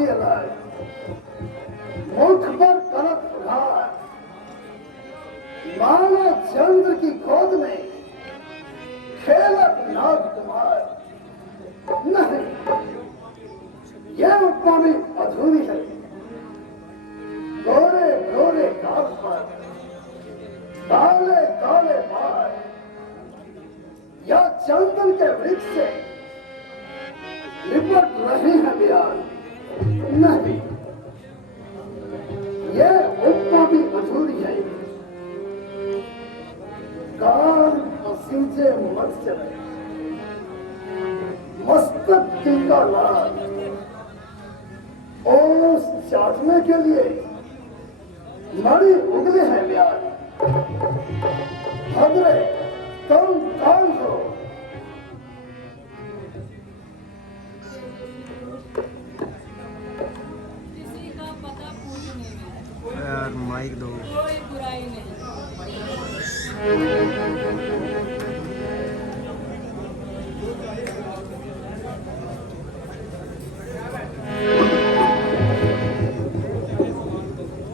के लाए, मुख पर कलक उठाए, मानो चंद्र की गोद में खेलत नाग कुमार। नहीं, यह उपमा भी अधूरी है। गोरे गोरे गाल पर काले काले बाल, या चंदन के वृक्ष से लिपट रहे हैं बयान। नहीं, यह उपमा भी अधूरी है। कान पसीजे मत चले, मस्तक टीका लाल, ओस चाटने के लिए मणि उगले हैं ब्याज। भद्रे तुम कौन हो? किसी का पता पूछने में यार माइक दो। कोई बुराई नहीं।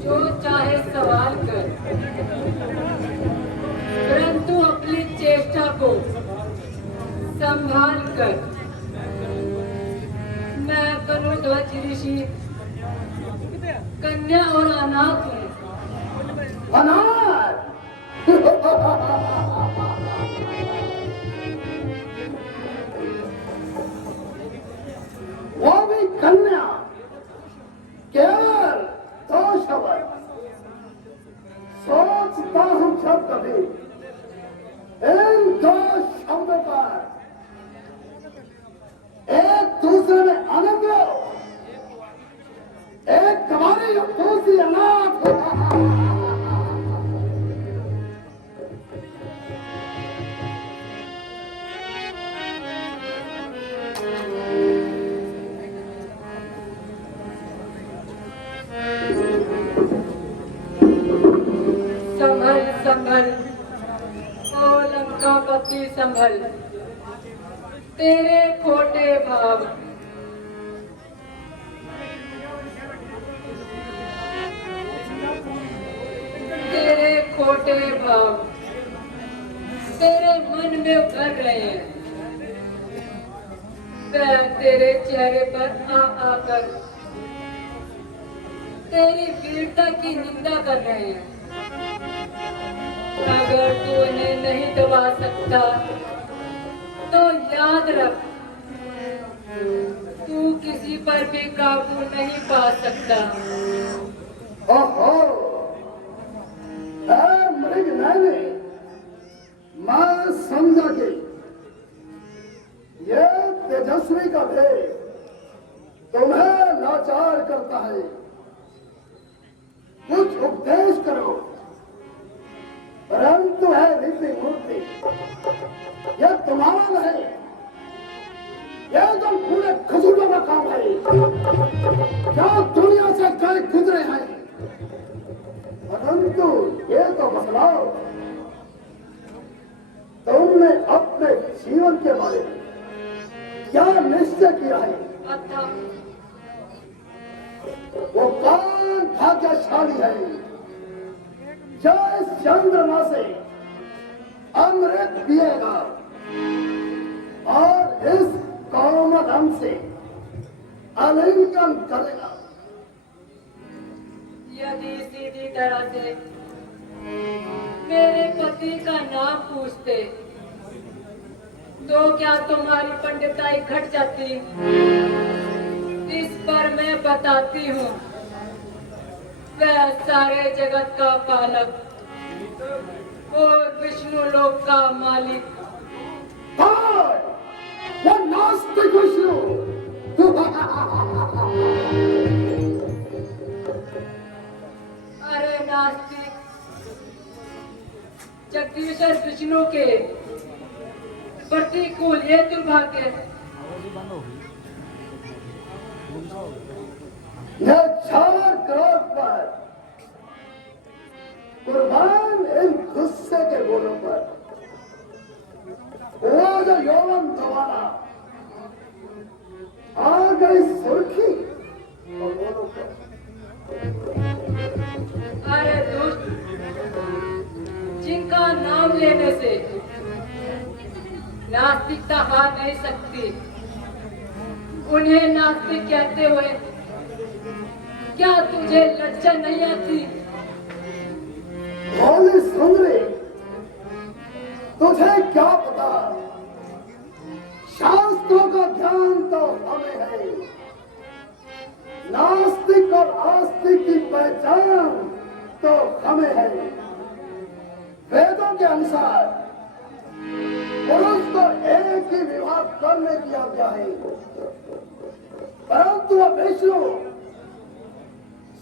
जो चाहे सवाल कर, परंतु अपनी चेष्टा को संभाल कर। मैं कनुध्वज ऋषि, कन्या और अनाथ हूँ। अनाथ? वो भी कन्या, केवल 2 शब्द। सोचता हूं जब कभी इन 2 शब्दों पर एक दूसरे में आनंद हो, एक तुम्हारी दूसरी अनाथ। संभल संभल ओ लंकापति संभल, तेरे खोटे भाव तेरे खोटे भाव तेरे मन में भर रहे हैं। वह तेरे चेहरे पर आ आकर तेरी वीरता की निंदा कर रहे हैं। अगर तू इन्हें नहीं दबा सकता तो याद रख, तू किसी पर भी काबू नहीं पा सकता। ओहो, मृग नैने, मैं समझा कि ये तेजस्वी का भेद तुम्हें लाचार करता है। कुछ उपदेश करो, परंतु है ऋषि मूर्ति, यह तुम्हारा नहीं, यह तो पूरे खजूरों का काम है। क्या दुनिया से गए गुजरे हैं, परंतु ये तो बतलाओ, तुमने अपने जीवन के बारे में क्या निश्चय किया है? अतः वो कौन भाग्यशाली है जो इस चंद्रमा से अमृत पिएगा और इस कोमल अंग से आलिंगन करेगा? यदि सीधी तरह से मेरे पति का नाम पूछते तो क्या तुम्हारी पंडिताई घट जाती? इस पर मैं बताती हूँ, वह सारे जगत का पालक और विष्णु लोक का मालिक। वो नास्तिक विष्णु। अरे नास्तिक, जगदीश्वर विष्णु के प्रतिकूल ये दुर्भाग्य। यह 4 करोड़ पर कुर्बान इन गुस्से के बोलों पर वो जो यौवन द्वारा आ गई सुर्खी, लेने से नास्तिकता हार नहीं सकती। उन्हें नास्तिक कहते हुए क्या तुझे लज्जा नहीं आती? भोली सुंदरी, तुझे क्या पता, शास्त्रों का ज्ञान तो हमें है। नास्तिक और आस्तिक की पहचान तो हमें है। वेदों के अनुसार पुरुष को एक ही विवाह करने की आज्ञा है, परंतु वह विष्णु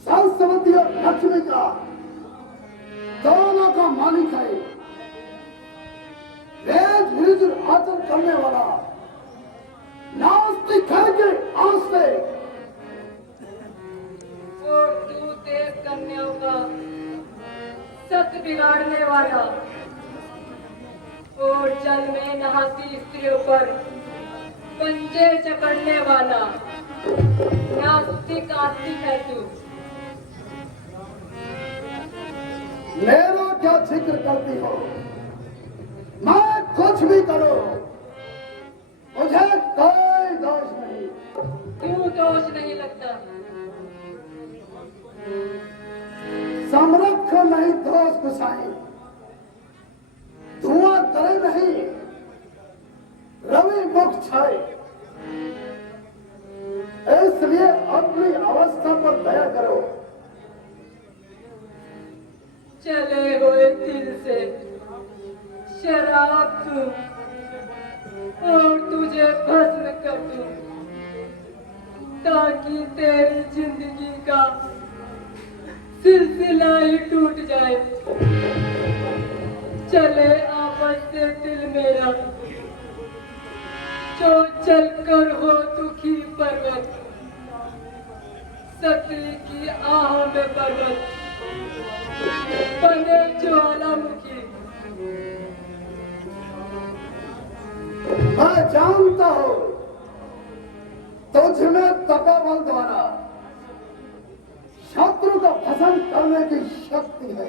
सरस्वती और लक्ष्मी का दोनों का मालिक है। वेद विरुद्ध आचरण करने वाला नास्तिक है कि आस्तिक? और तू देव कन्याओं का सत बिगाड़ने वाला और जल में नहाती स्त्रियों पर पंजे चकड़ने वाला नास्तिक आस्तिक है तू। मेरा क्या जिक्र करती हो? मैं कुछ भी करो, मुझे कोई दोष नहीं। क्यों दोष नहीं लगता? समरथ को नहीं दोष गुसाई, धुआं करे नहीं रवि मुख छाए। इसलिए अपनी अवस्था पर दया करो। चले हुए दिल से शराब दूं और तुझे भस्म कर दूं, ताकि तेरी जिंदगी का सिलसिला ही टूट जाए। चले आपस से दिल मेरा, जो चलकर हो दुखी पर्वत, सती की आहों में पर्वत बने ज्वालामुखी। मैं जानता हूं तुझ में तपोबल द्वारा शत्रु को भस्म करने की शक्ति है,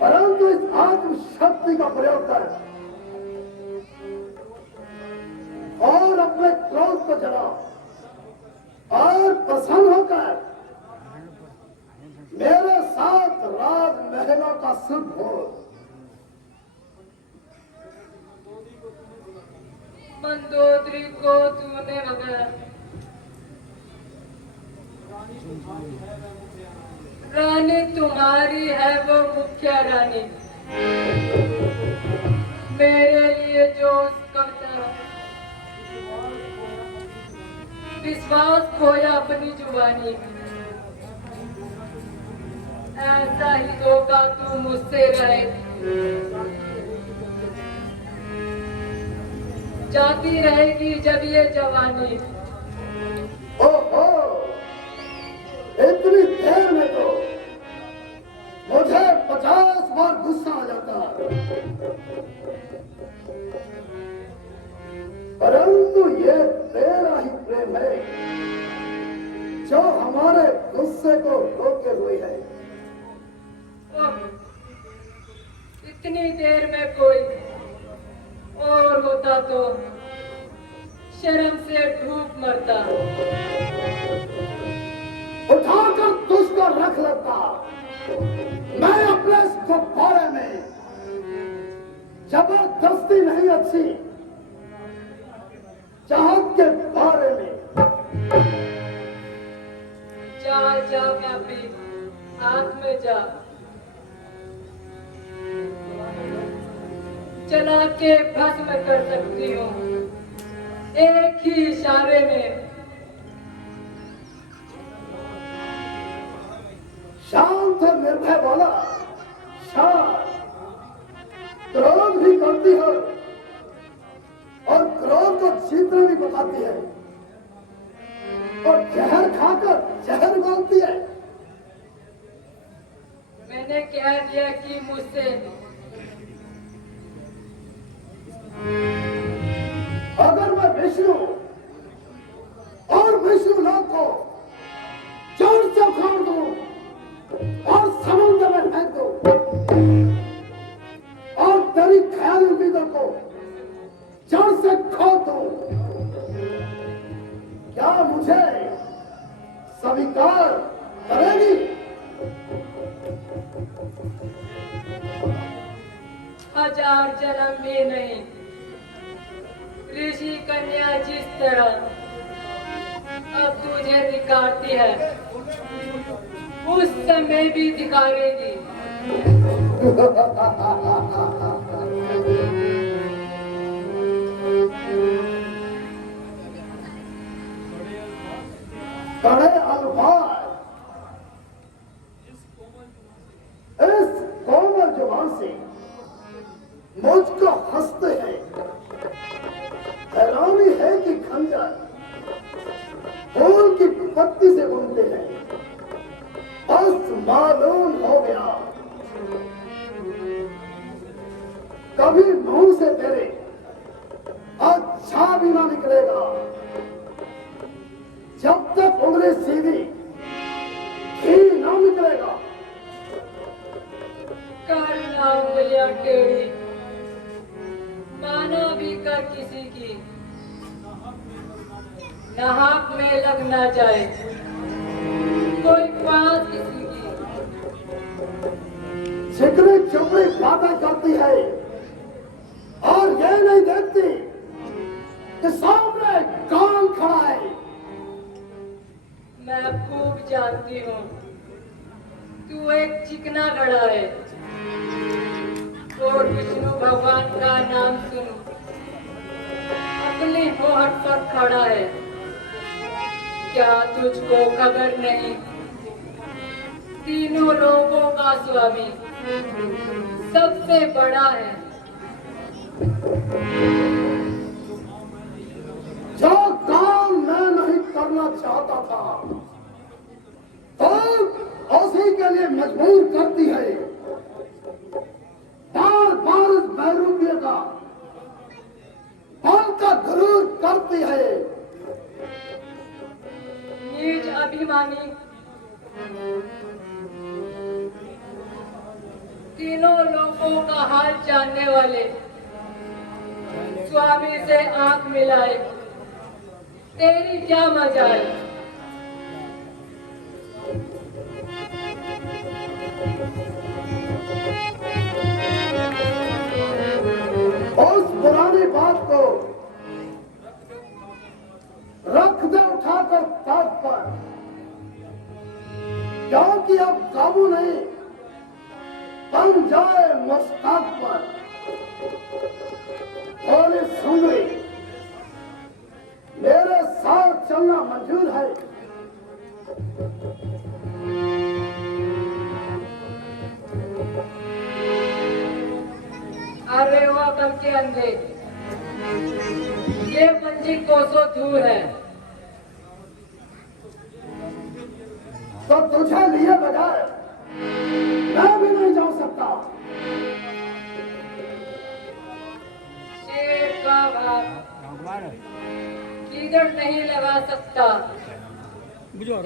परंतु इस आत्म शक्ति का प्रयोग कर और अपने क्रोध को जलाओ और प्रसन्न होकर मेरे साथ राजमहलों का सुख हो। मंदोदरी को तूने बगैर रानी तुम्हारी है वो मुख्य रानी। मेरे लिए जो उसका विश्वास खोया अपनी जुबानी, ऐसा ही धोखा तू मुझसे रहे। जाती रहेगी जब ये जवानी। ओहो, इतनी देर में तो मुझे 50 बार गुस्सा आ जाता, परंतु ये तेरा ही प्रेम है जो हमारे गुस्से को रोके हुए है। इतनी देर में कोई और होता तो शर्म से डूब मरता। उठाकर तुझको रख लेता। मैं अपने इस गुब्बारे में जबरदस्ती नहीं अच्छी, चाहत के बारे में। जा जा व्यापी, हाथ में जा, चला के भस्म कर सकती हूँ एक ही इशारे में। शांत और निर्भय बोला, शांत। क्रोध भी करती है और क्रोध को जीतना भी बताती है, और जहर खाकर जहर बोलती है। मैंने कह दिया कि मुझसे अगर मैं विष्णु और विष्णु लोक को जोर से उखाड़ दूं और समुद्र में फेंक दूं, मुझे स्वीकार करेगी? हजार जन्म में नहीं, ऋषि कन्या जिस तरह अब तुझे धिक्कारती है, उस समय भी धिक्कारेगी। कड़े अल्फाज इस कोमल जुबान से मुझको हंसते हैं। हैरानी है कि खंजर फूल की पत्ती से बुनते हैं। बस मालूम हो गया, कभी मुंह से तेरे अच्छा भी ना निकलेगा जब तक उंगली सीधी घी ना निकलेगा। करना उंगलियां टेढ़ी, माना भी कर किसी की, नाहक में लग ना जाए कोई पास किसी की। चिकनी चुपड़ी बातें करती है और ये नहीं देखती कि सामने कौन खड़ा है। मैं खूब जानती हूँ तू एक चिकना गड़ा है और विष्णु भगवान का नाम सुन अपने होठ पर खड़ा है। क्या तुझको खबर नहीं, तीनों लोगों का स्वामी सबसे बड़ा है। जो काम मैं नहीं करना चाहता था तो उसी के लिए मजबूर करती है। बार बार इस बहरूपिये का बल का गुरूर करती है। नीच अभिमानी, तीनों लोगों का हाल जानने वाले स्वामी से आंख मिलाए, तेरी क्या मजाल। उस पुरानी बात को रख दे उठाकर ताक पर, क्योंकि अब काबू नहीं बन जाए मुस्ताक पर। बोले सुंदरी, मेरे साथ चलना मंजूर है। अरे वो अकल के अंधे, ये मंजिल कोसों दूर है। तो तुझे लिए बगैर मैं भी नहीं जा सकता। शेर का भाग किधर नहीं लगा सकता।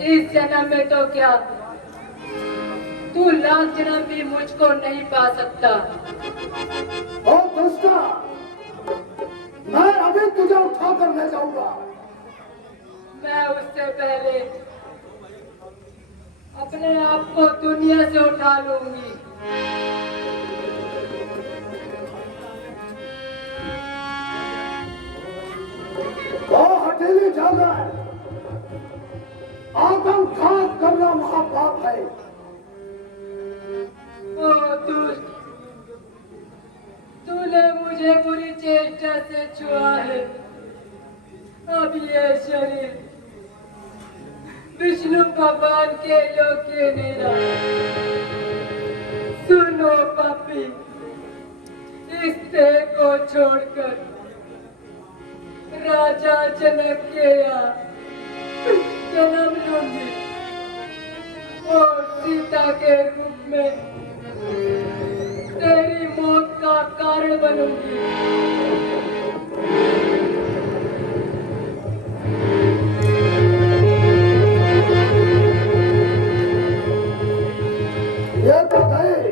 इस जन्म में तो क्या, तू लाख जन्म भी मुझको नहीं पा सकता। ओ दुष्टा, मैं अभी तुझे उठाकर ले जाऊंगा। मैं उससे पहले अपने आप को दुनिया से उठा लूंगी। वो हथेली जाना है, आत्मघात करना महापाप है। ओ दुष्ट, तूने मुझे बुरी चेष्टा से छुआ है। अब ये शरीर विष्णु भगवान के योग्य नहीं रहा। सुनो पापी, इस देह को छोड़कर राजा जनक के यहाँ जन्म लूंगी और सीता के रूप में तेरी मौत का कारण बनूंगी। ये तो गए